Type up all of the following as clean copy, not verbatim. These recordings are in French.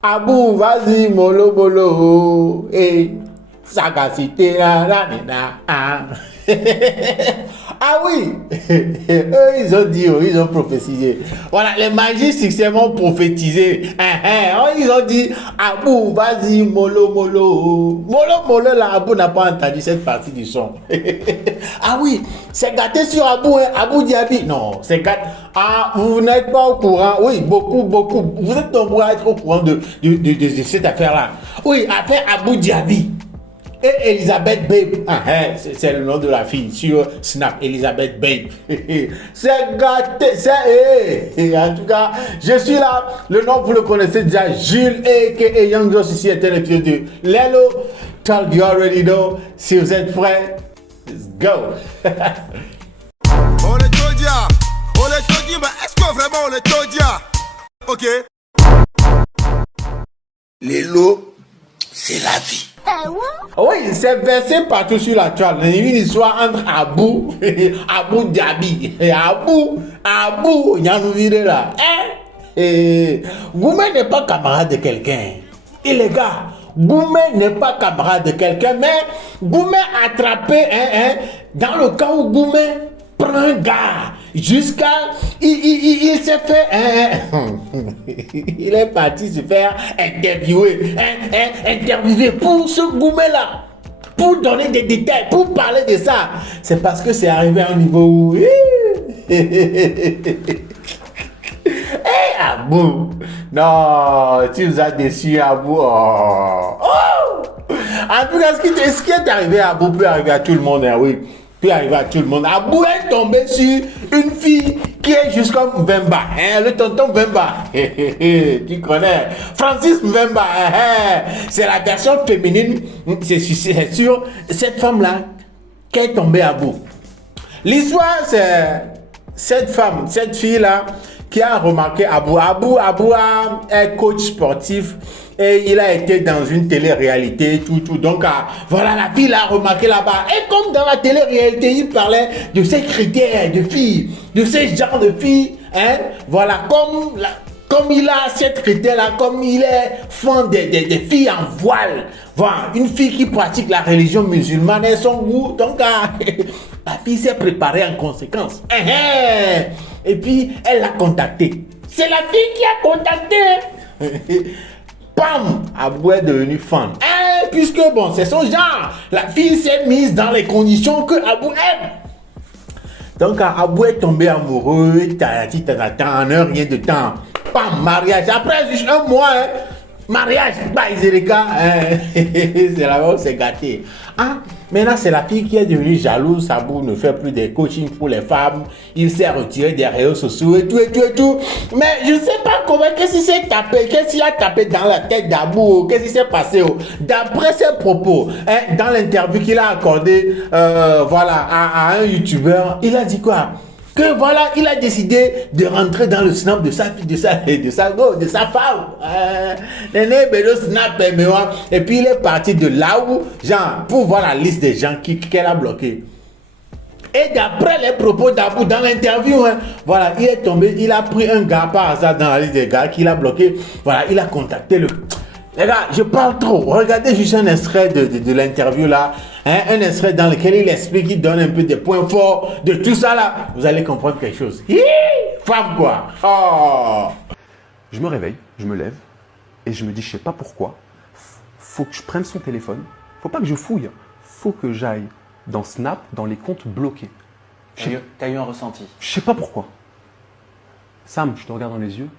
Abou, vas-y, mollo, mollo, sagacité, ah. Ah oui, eux, ils ont prophétisé. Voilà, les magiques vont prophétiser. Ils ont dit, Abou, vas-y, mollo, mollo. Mollo, mollo, là, Abou n'a pas entendu cette partie du son. Ah oui, c'est gâté sur Abou, hein, Abou Diaby. Non, c'est gâté. Ah, vous n'êtes pas au courant. Oui, beaucoup, beaucoup. Vous êtes nombreux à être au courant de cette affaire-là. Oui, affaire Abou Diaby. Et Elisabeth Babe, c'est le nom de la fille sur Snap, Elisabeth Babe. C'est gâté, en tout cas, je suis là. Le nom, vous le connaissez déjà, Jules et Young Joss ici était l'épisode de Lelo. Told you already know. Si vous êtes prêts, let's go. On est Todia, mais est-ce que vraiment on est Todia? Ok. Lelo, c'est la vie. Oui, c'est versé partout sur la toile. Une histoire entre Abou et Abou Diaby. Abou, Yanouviré là. Goumé n'est pas camarade de quelqu'un. Et les gars, Goumé n'est pas camarade de quelqu'un, mais Goumé attrapé, dans le cas où Goumé prend un gars jusqu'à il s'est fait il est parti se faire interviewer pour ce Goumé là, pour donner des détails, pour parler de ça. C'est parce que c'est arrivé à un niveau où Abou, non, tu nous as déçus, Abou. En tout cas, ce qui est arrivé à Abou peut arriver à tout le monde, oui. Peut arriver à tout le monde. Abou est tombé sur une fille qui est juste comme Mbemba, le tonton Mbemba. Tu connais Francis Mbemba. C'est la version féminine. C'est sur cette femme-là qui est tombée à bout. L'histoire, c'est cette fille-là qui a remarqué Abou. Abou est coach sportif et il a été dans une télé-réalité, tout. Donc, voilà, la fille l'a remarqué là-bas. Et comme dans la télé-réalité, il parlait de ces critères de filles, de ces genres de filles, voilà, comme il a cette critère-là, comme il est fan des filles en voile, voilà, une fille qui pratique la religion musulmane et son goût, donc la fille s'est préparée en conséquence. Et puis, elle l'a contacté. C'est la fille qui a contacté. Pam, Abou est devenu fan. Puisque, bon, c'est son genre. La fille s'est mise dans les conditions que Abou aime. Donc, Abou est tombé amoureux, en un rien de temps. Pam, mariage. Après juste un mois, mariage, Zereka, c'est là-bas où c'est gâté. Maintenant, c'est la fille qui est devenue jalouse. Abou ne fait plus des coachings pour les femmes. Il s'est retiré des réseaux sociaux et tout. Mais je ne sais pas comment, qu'est-ce qu'il a tapé dans la tête d'Abou, qu'est-ce qui s'est passé. D'après ses propos, dans l'interview qu'il a accordé à un youtubeur, il a dit quoi? Que voilà, il a décidé de rentrer dans le snap de sa fille, de sa femme. Et puis il est parti de là où, genre, pour voir la liste des gens qu'elle a bloqués. Et d'après les propos d'Abou dans l'interview, voilà, il est tombé, il a pris un gars par hasard dans la liste des gars qu'il a bloqué. Voilà, il a contacté le... Les gars, je parle trop. Regardez juste un extrait de l'interview là. Un extrait dans lequel il explique, il donne un peu des points forts de tout ça là. Vous allez comprendre quelque chose. Femme quoi. Je me réveille, je me lève et je me dis, je sais pas pourquoi, faut que je prenne son téléphone. Faut pas que je fouille. Faut que j'aille dans Snap, dans les comptes bloqués. T'as eu un ressenti? Je sais pas pourquoi. Sam, je te regarde dans les yeux.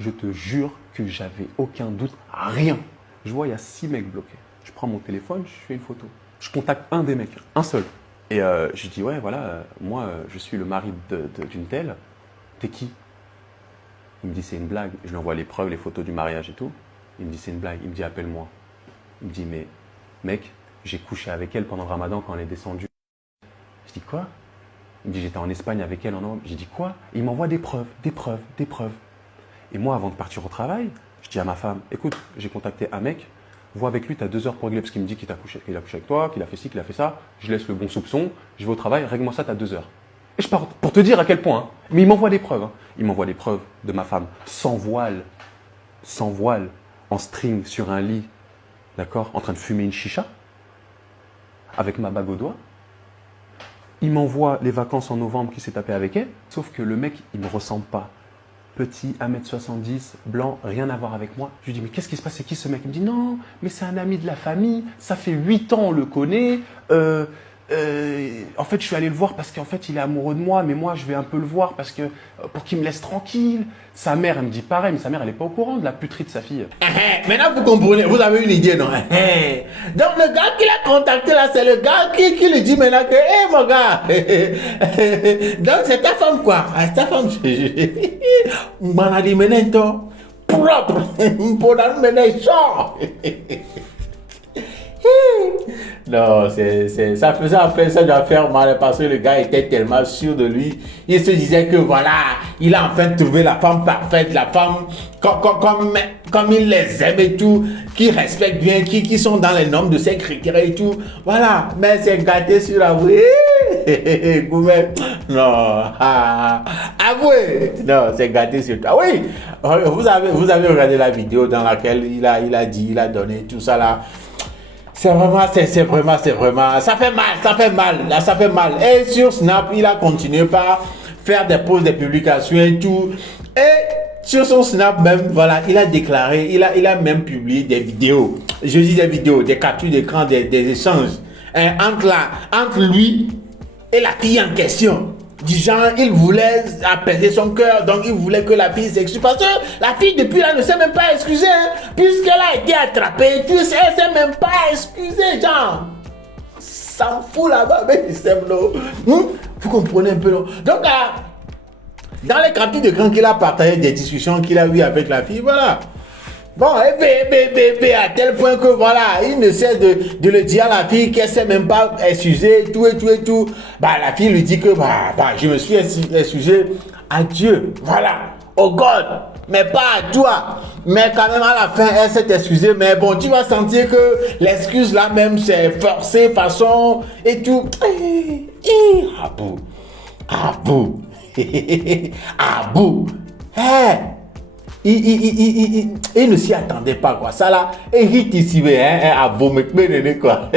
Je te jure que j'avais aucun doute, rien. Je vois, il y a 6 mecs bloqués. Je prends mon téléphone, je fais une photo. Je contacte un des mecs, un seul. Et je dis, ouais, voilà, moi, je suis le mari d'une telle. T'es qui? Il me dit, c'est une blague. Je lui envoie les preuves, les photos du mariage et tout. Il me dit, c'est une blague. Il me dit, appelle-moi. Il me dit, mais mec, j'ai couché avec elle pendant le Ramadan quand elle est descendue. Je dis, quoi? Il me dit, j'étais en Espagne avec elle en Europe. J'ai dit, quoi? Il m'envoie des preuves. Et moi, avant de partir au travail, je dis à ma femme, écoute, j'ai contacté un mec, vois avec lui, tu as 2 heures pour régler parce qu'il me dit qu'il a couché avec toi, qu'il a fait ci, qu'il a fait ça. Je laisse le bon soupçon, je vais au travail, règle-moi ça, tu as 2 heures. Et je pars pour te dire à quel point. Mais il m'envoie des preuves. Il m'envoie des preuves de ma femme sans voile, en string sur un lit, d'accord, en train de fumer une chicha, avec ma bague au doigt. Il m'envoie les vacances en novembre qu'il s'est tapé avec elle, sauf que le mec, il ne me ressemble pas. Petit, 1m70, blanc, rien à voir avec moi. Je lui dis, mais qu'est-ce qui se passe? C'est qui ce mec? Il me dit, non, mais c'est un ami de la famille, ça fait 8 ans, on le connaît. En fait, je suis allé le voir parce qu'en fait, il est amoureux de moi, mais moi, je vais un peu le voir parce que pour qu'il me laisse tranquille. Sa mère, elle me dit pareil, mais sa mère, elle n'est pas au courant de la puterie de sa fille. Maintenant, vous comprenez, vous avez une idée, non? Donc, le gars qui l'a contacté là, c'est le gars qui lui dit maintenant que, hé, mon gars, donc c'est ta femme, quoi. C'est ta femme. M'en a dit, maintenant, propre, pour la mener chaud. Non, ça doit faire mal parce que le gars était tellement sûr de lui. Il se disait que voilà, il a enfin trouvé la femme parfaite, la femme comme il les aime et tout, qui respecte bien, qui sont dans les normes de ses critères et tout. Voilà, mais c'est gâté sur la voie. Non, avouez, non, c'est gâté sur toi. Oui, vous avez regardé la vidéo dans laquelle il a donné tout ça là. C'est vraiment, ça fait mal, là, ça fait mal. Et sur Snap, il a continué par faire des posts, des publications et tout. Et sur son Snap même, voilà, il a déclaré, il a même publié des vidéos. Je dis des vidéos, des captures d'écran, des échanges entre lui et la fille en question. Du genre, il voulait apaiser son cœur, donc il voulait que la fille s'excuse. Parce que la fille, depuis là, ne s'est même pas excusée, hein, puisqu'elle a été attrapée, elle ne s'est même pas excusée, genre. S'en fout là-bas, mais c'est l'eau. Vous comprenez un peu, non? Donc, dans les captures d'écran qu'il a partagé, des discussions qu'il a eues avec la fille, voilà. Bon, et à tel point que voilà, il ne cesse de le dire à la fille qu'elle ne s'est même pas excusée, tout. Bah, la fille lui dit que je me suis excusé à Dieu, voilà, au God, mais pas à toi. Mais quand même, à la fin, elle s'est excusée, mais bon, tu vas sentir que l'excuse là même, c'est forcé, façon, et tout. Abou. Il ne s'y attendait pas, quoi. Ça là, hérite ici, quoi.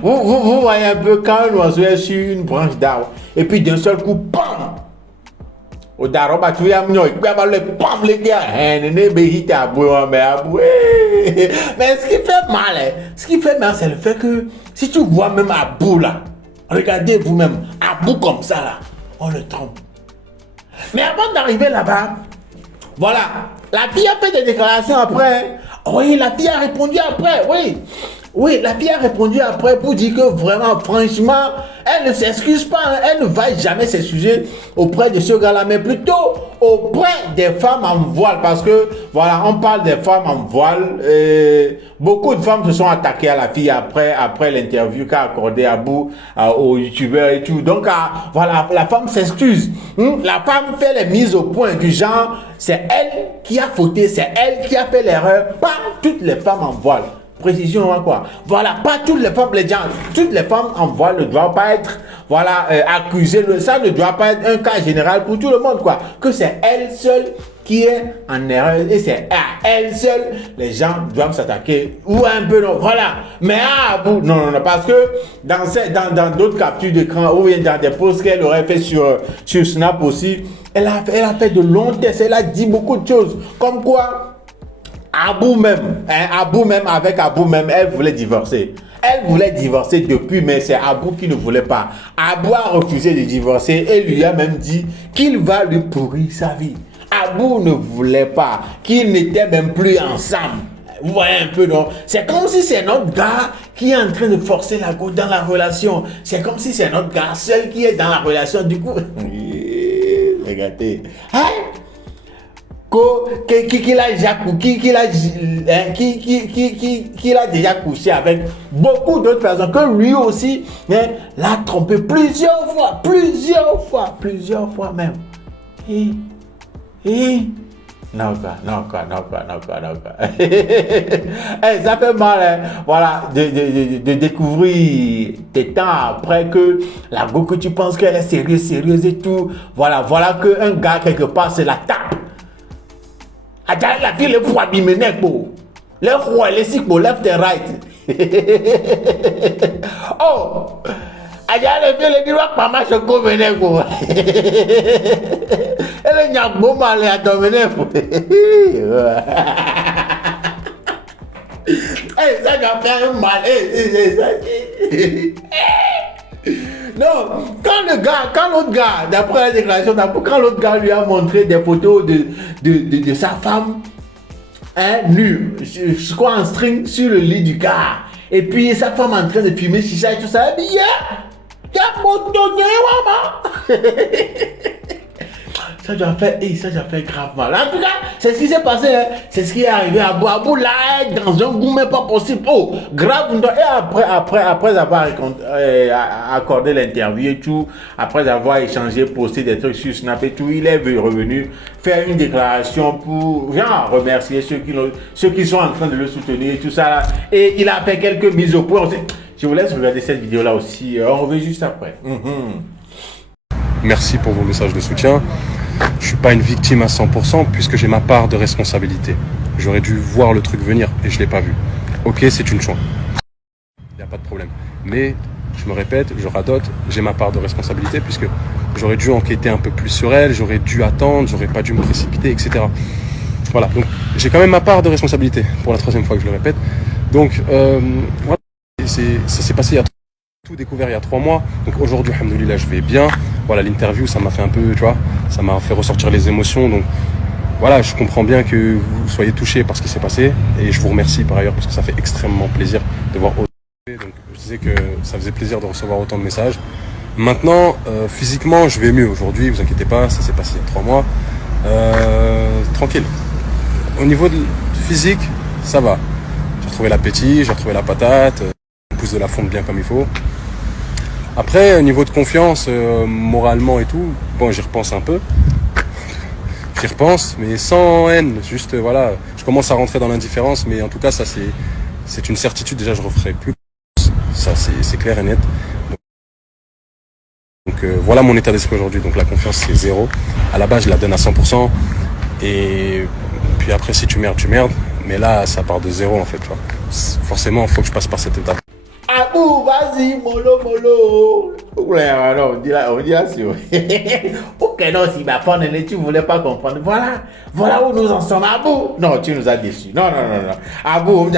Vous voyez un peu quand un oiseau est sur une branche d'arbre, et puis d'un seul coup, bam! Au d'arbre, tu vas me dire, bam, les gars, mais ce qui fait mal, c'est le fait que si tu vois même Abou là, regardez vous-même, Abou comme ça là, on le trompe. Mais avant d'arriver là-bas, voilà, la fille a fait des déclarations après. Oui, la fille a répondu après, oui, la fille a répondu après pour dire que vraiment, franchement, elle ne s'excuse pas, elle ne va jamais s'excuser auprès de ce gars-là, mais plutôt auprès des femmes en voile, parce que, voilà, on parle des femmes en voile, beaucoup de femmes se sont attaquées à la fille après l'interview qu'a accordé Abou aux youtubeurs et tout, donc, voilà, la femme s'excuse, la femme fait les mises au point du genre, c'est elle qui a fauté, c'est elle qui a fait l'erreur, pas toutes les femmes en voile. Précision, quoi. Voilà, pas toutes les femmes, toutes les femmes en voile ne doivent pas être, voilà, accusées. Ça ne doit pas être un cas général pour tout le monde, quoi. Que c'est elle seule qui est en erreur et c'est à elle seule les gens doivent s'attaquer ou un peu non, voilà. Mais non, parce que dans d'autres captures d'écran ou dans des posts qu'elle aurait fait sur Snap aussi, elle a fait de longs tests, elle a dit beaucoup de choses, comme quoi. Abou même, elle voulait divorcer. Elle voulait divorcer depuis, mais c'est Abou qui ne voulait pas. Abou a refusé de divorcer et lui a même dit qu'il va lui pourrir sa vie. Abou ne voulait pas, qu'ils n'étaient même plus ensemble. Vous voyez un peu, non? C'est comme si c'est notre gars qui est en train de forcer la go dans la relation. C'est comme si c'est notre gars seul qui est dans la relation. Du coup, regardez. Hein? Qu'il a déjà couché avec beaucoup d'autres personnes, que lui aussi l'a trompé plusieurs fois même. Non, ça fait mal, hein, voilà, de découvrir des temps après que la go que tu penses qu'elle est sérieuse et tout, voilà que un gars quelque part se la tape. La fille le poids bimenek, Les rois, les cycles, left and right. Oh! Aja le vieux le dit pas mal ce qu'on venait pour. Elle n'y a beau mal à dominer pour. Ça va faire un mal. Non, quand l'autre gars, d'après la déclaration, quand l'autre gars lui a montré des photos de sa femme, nue, je crois en string sur le lit du gars, et puis sa femme en train de fumer chicha et tout ça, et puis ça doit faire grave mal. En tout cas, c'est ce qui s'est passé, hein. C'est ce qui est arrivé à Abou. Abou là, dans un goût mais pas possible. Oh, grave. Et après avoir accordé l'interview et tout, après avoir échangé, posté des trucs sur Snap et tout, il est revenu faire une déclaration pour genre remercier ceux qui sont en train de le soutenir et tout ça là. Et il a fait quelques mises au point aussi. Je vous laisse regarder cette vidéo là aussi. On revient juste après. Merci pour vos messages de soutien. Je suis pas une victime à 100% puisque j'ai ma part de responsabilité. J'aurais dû voir le truc venir et je l'ai pas vu. Ok, c'est une chance. Il n'y a pas de problème. Mais, je me répète, je radote, j'ai ma part de responsabilité puisque j'aurais dû enquêter un peu plus sur elle, j'aurais dû attendre, j'aurais pas dû me précipiter, etc. Voilà, donc j'ai quand même ma part de responsabilité pour la troisième fois que je le répète. Donc, voilà, ça s'est passé il y a tout découvert il y a 3 mois. Donc aujourd'hui, alhamdoulilah, je vais bien. Voilà, l'interview, ça m'a fait un peu, tu vois, ça m'a fait ressortir les émotions. Donc voilà, je comprends bien que vous soyez touchés par ce qui s'est passé. Et je vous remercie par ailleurs parce que ça fait extrêmement plaisir de voir autant. Donc je disais que ça faisait plaisir de recevoir autant de messages. Maintenant, physiquement, je vais mieux aujourd'hui, vous inquiétez pas, ça s'est passé il y a 3 mois. Tranquille. Au niveau physique, ça va. J'ai retrouvé l'appétit, j'ai retrouvé la patate, pousse de la fonte bien comme il faut. Après, au niveau de confiance, moralement et tout, bon, j'y repense un peu. J'y repense, mais sans haine. Juste, voilà, je commence à rentrer dans l'indifférence, mais en tout cas, ça, c'est une certitude. Déjà, je referai plus. Ça, c'est clair et net. Donc voilà mon état d'esprit aujourd'hui. Donc la confiance, c'est 0. À la base, je la donne à 100%. Et puis après, si tu merdes, tu merdes. Mais là, ça part de 0, en fait. Tu vois. Forcément, il faut que je passe par cette étape. Abou, vas-y, mollo. Ouais, alors, on dit là, si. Ok, non, si ma femme, tu voulais pas comprendre. Voilà où nous en sommes, Abou. Non, tu nous as déçus. Non. Abou, on me dit,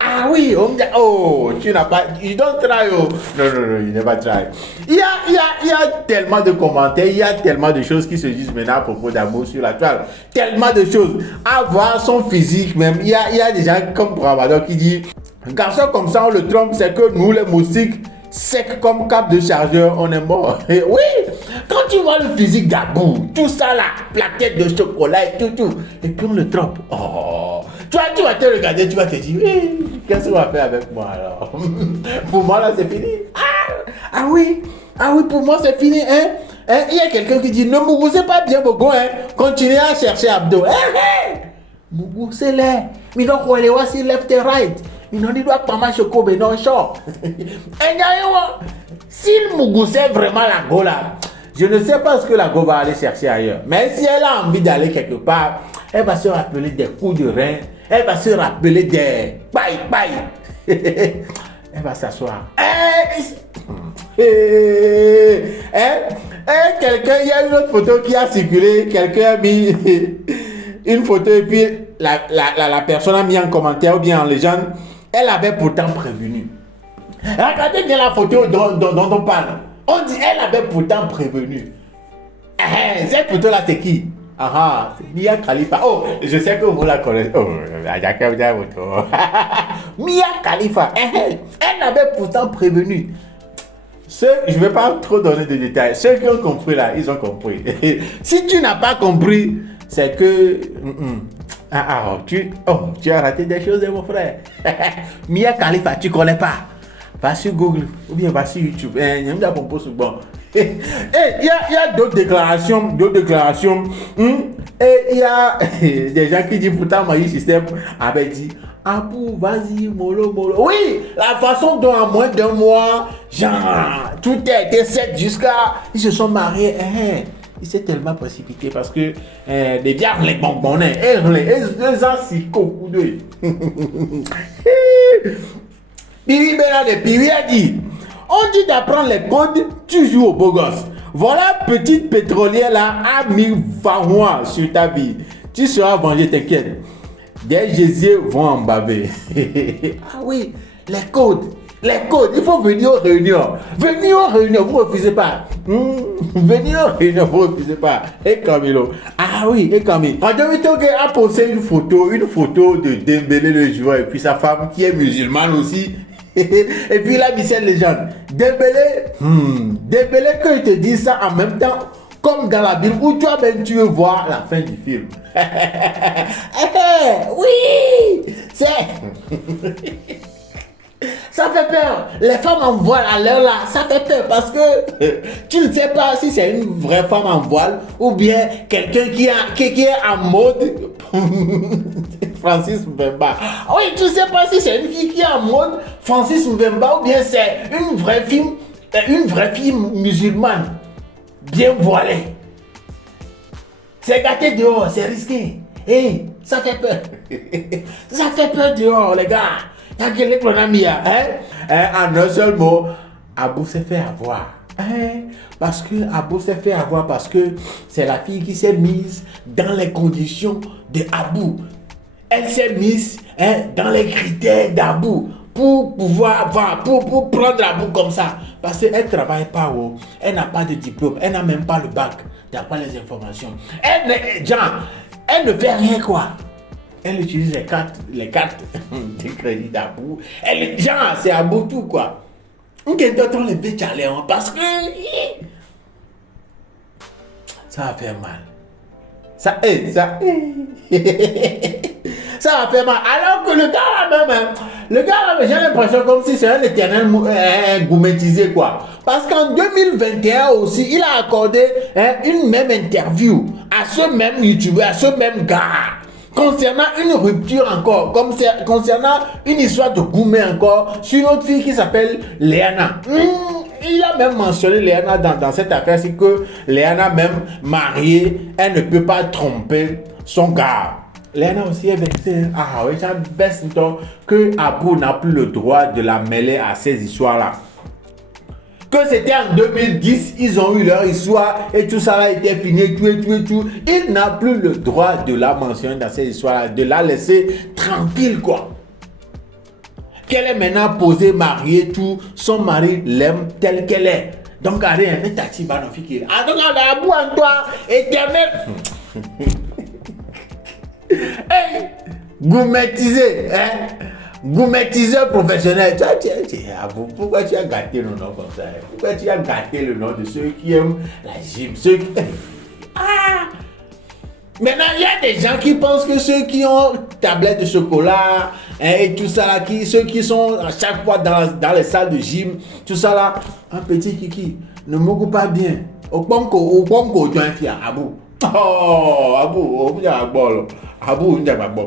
ah oui, oh, tu n'as pas, you don't try, oh. Non, you never try. Il y a tellement de commentaires, il y a tellement de choses qui se disent maintenant à propos d'Abou sur la toile. Tellement de choses. À voir son physique même, il y a des gens comme Bravado qui dit, garçon comme ça, on le trompe, c'est que nous, les moustiques, secs comme cap de chargeur, on est mort. Oui, quand tu vois le physique d'Abou, tout ça là, plaquette de chocolat et tout, et puis on le trompe. Oh, tu vas te regarder, tu vas te dire, qu'est-ce qu'on va faire avec moi alors? Pour moi là, c'est fini. Ah oui, pour moi c'est fini, hein? Il y a quelqu'un qui dit, ne moussez pas bien beaucoup, hein? Continuez à chercher Abdo. Moussez-les, mais donc on les voit si left et right. Il n'en dit pas mal choco, mais non, chaud. S'il moussait vraiment la go là, je ne sais pas ce que la go va aller chercher ailleurs. Mais si elle a envie d'aller quelque part, elle va se rappeler des coups de rein. Elle va se rappeler des bye. Elle va s'asseoir. Quelqu'un, il y a une autre photo qui a circulé. Quelqu'un a mis une photo et puis la personne a mis en commentaire ou bien en légende. Elle avait pourtant prévenu. Regardez bien la photo dont on parle. On dit elle avait pourtant prévenu. Cette photo là c'est qui? C'est Mia Khalifa. Oh, je sais que vous la connaissez. Oh, Mia Khalifa. Elle avait pourtant prévenu. Je ne vais pas trop donner de détails. Ceux qui ont compris là, ils ont compris. Si tu n'as pas compris, c'est que tu as raté des choses, mon frère. Mia Khalifa, tu ne connais pas. Va sur Google ou bien va sur YouTube. Il y a d'autres déclarations. Et il y a des gens qui disent pourtant Mayu System avait dit Abou, vas-y, mollo. Oui, la façon dont en moins d'1 mois, genre, tout a été set jusqu'à. Ils se sont mariés. Il s'est tellement précipité parce que les diables, les bonbons, ils ont si coup d'œil. Piri Benade, Piri a dit, on dit d'apprendre les codes, tu joues au beau gosse. Voilà, petite pétrolière là, a mis 20 mois sur ta vie. Tu seras vengé, t'inquiète. Des Jésus vont en baver. Ah oui, les codes, il faut venir aux réunions. Venir aux réunions, vous ne refusez pas. Venir aux réunions, vous ne refusez pas. Et Camilo. Ah oui, et Camille. Andrew Toge a posté une photo de Dembélé le joueur et puis sa femme qui est musulmane aussi. Et puis là, Michel Légende. Dembélé, que je te dis ça en même temps, comme dans la Bible, où toi même tu veux voir la fin du film. Oui, c'est... Ça fait peur. Les femmes en voile à l'heure là, ça fait peur parce que tu ne sais pas si c'est une vraie femme en voile ou bien quelqu'un qui est en mode Francis Mbemba. Oui, tu ne sais pas si c'est une fille qui est en mode Francis Mbemba ou bien c'est une vraie fille musulmane bien voilée. C'est gâté dehors, c'est risqué. Hey, ça fait peur. Ça fait peur dehors, les gars. En un seul mot, Abou s'est fait avoir. Parce que Abou s'est fait avoir parce que c'est la fille qui s'est mise dans les conditions de Abou. Elle s'est mise dans les critères d'Abou pour pouvoir avoir, pour prendre Abou comme ça. Parce qu'elle ne travaille pas, elle n'a pas de diplôme, elle n'a même pas le bac, d'après les informations. Elle ne fait rien quoi. Elle utilise les cartes de crédit d'Abou. C'est Abou tout quoi. On t'entend les bêtes parce que ça va faire mal. Ça va faire mal. Alors que le gars là même, j'ai l'impression comme si c'est un éternel gourmetisé quoi. Parce qu'en 2021 aussi, il a accordé une même interview à ce même youtubeur, à ce même gars. Concernant une rupture encore, concernant une histoire de gourmet encore, sur une autre fille qui s'appelle Léana. Il a même mentionné Léana dans cette affaire, c'est que Léana même mariée, elle ne peut pas tromper son gars. Léana aussi est vexée. Ah oui, ça baisse donc que Abou n'a plus le droit de la mêler à ces histoires-là. Que c'était en 2010, ils ont eu leur histoire et tout ça là était fini, tout. Il n'a plus le droit de la mentionner dans ces histoires-là, de la laisser tranquille quoi. Qu'elle est maintenant posée, mariée, tout, son mari l'aime telle qu'elle est. Donc, rien, ne t'attire pas, non, fille. Ah, donc, on a Abou en toi, éternel. Hey, gourmetisé, gourmetiseur professionnel. Abou, pourquoi tu as gâté le nom comme ça? Pourquoi tu as gâté le nom de ceux qui aiment la gym, ceux qui... Maintenant, il y a des gens qui pensent que ceux qui ont tablette de chocolat et tout ça là, ceux qui sont à chaque fois dans les salles de gym, tout ça là, un petit kiki, ne m'occupe pas bien. Au ponko, tu as un fier, Abou. Oh, Abou, Abou,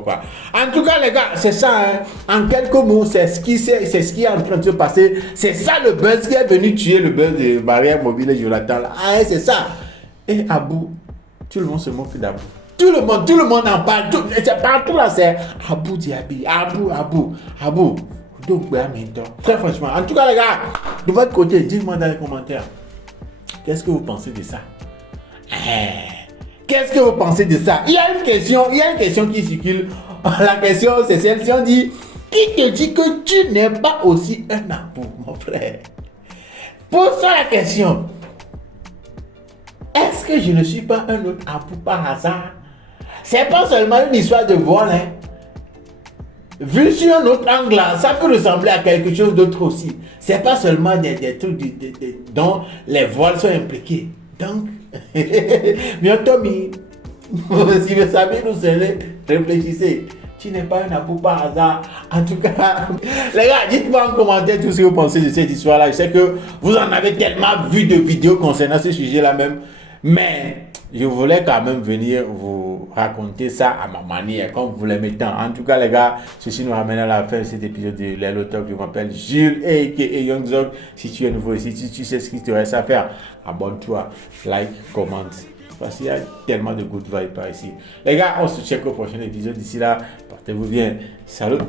pas. En tout cas, les gars, c'est ça. En quelques mots, c'est ce qui est en train de se passer. C'est ça le buzz qui est venu tuer le buzz de Barrière Mobile et Jonathan. C'est ça. Et Abou, tout le monde se moque d'Abou. Tout le monde en parle. C'est partout là, c'est Abou Diaby. Abou. Donc, très franchement. En tout cas, les gars, de votre côté, dites-moi dans les commentaires. Qu'est-ce que vous pensez de ça? Qu'est-ce que vous pensez de ça? Il y a une question qui circule. La question, c'est celle-ci. On dit, qui te dit que tu n'es pas aussi un Abou, mon frère? Pose-toi la question. Est-ce que je ne suis pas un autre Abou par hasard? C'est pas seulement une histoire de vol, Vu sur un autre angle, ça peut ressembler à quelque chose d'autre aussi. C'est pas seulement des trucs dont les vols sont impliqués. Donc, bien Tommy, si vous savez nous serrer, réfléchissez. Tu n'es pas un Abou par hasard. En tout cas, les gars, dites-moi en commentaire tout ce que vous pensez de cette histoire-là. Je sais que vous en avez tellement vu de vidéos concernant ce sujet-là même. Mais je voulais quand même venir vous raconter ça à ma manière, comme vous l'aimez tant. En tout cas, les gars, ceci nous ramène à la fin de cet épisode de Lelo Talk. Je m'appelle Jules et Young Zog. Si tu es nouveau ici, si tu sais ce qu'il te reste à faire, abonne-toi, like, commente Parce qu'il y a tellement de good vibes par ici. Les gars, on se check au prochain épisode. D'ici là, portez-vous bien. Salut!